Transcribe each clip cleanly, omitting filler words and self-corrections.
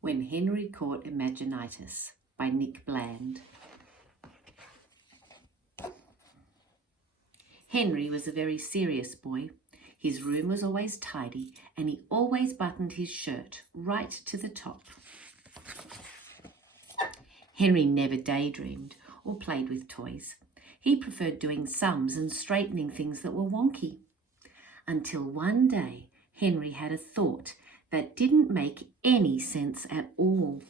When Henry Caught Imaginitis by Nick Bland. Henry was a very serious boy. His room was always tidy and he always buttoned his shirt right to the top. Henry never daydreamed or played with toys. He preferred doing sums and straightening things that were wonky. Until one day, Henry had a thought that didn't make any sense at all.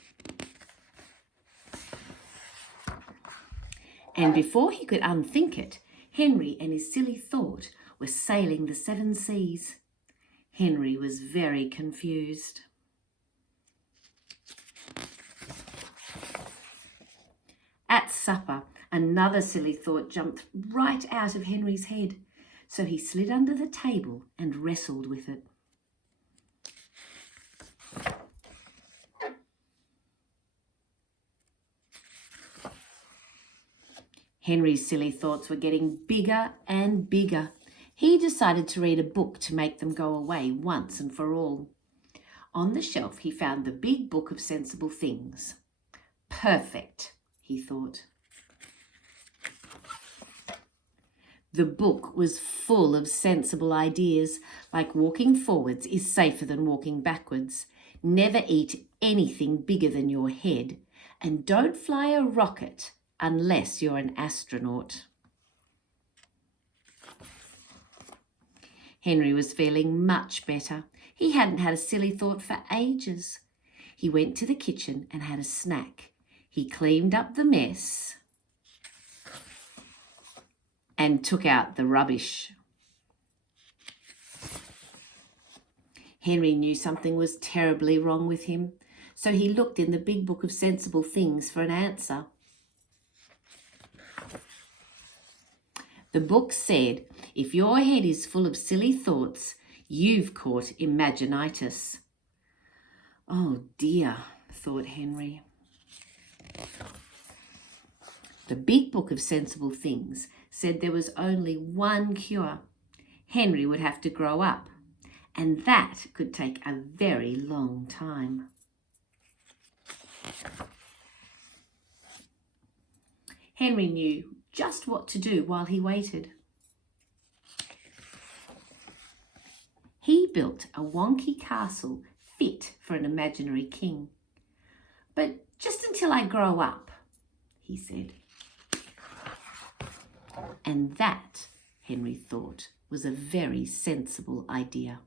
And before he could unthink it, Henry and his silly thought were sailing the 7 seas. Henry was very confused. At supper, another silly thought jumped right out of Henry's head, so he slid under the table and wrestled with it. Henry's silly thoughts were getting bigger and bigger. He decided to read a book to make them go away once and for all. On the shelf, he found the big book of sensible things. Perfect, he thought. The book was full of sensible ideas, like walking forwards is safer than walking backwards. Never eat anything bigger than your head, and don't fly a rocket unless you're an astronaut. Henry was feeling much better. He hadn't had a silly thought for ages. He went to the kitchen and had a snack. He cleaned up the mess and took out the rubbish. Henry knew something was terribly wrong with him, so he looked in the big book of sensible things for an answer. The book said, if your head is full of silly thoughts, you've caught Imaginitis. Oh dear, thought Henry. The big book of sensible things said there was only one cure. Henry would have to grow up, and that could take a very long time. Henry knew just what to do while he waited. He built a wonky castle fit for an imaginary king. But just until I grow up, he said. And that, Henry thought, was a very sensible idea.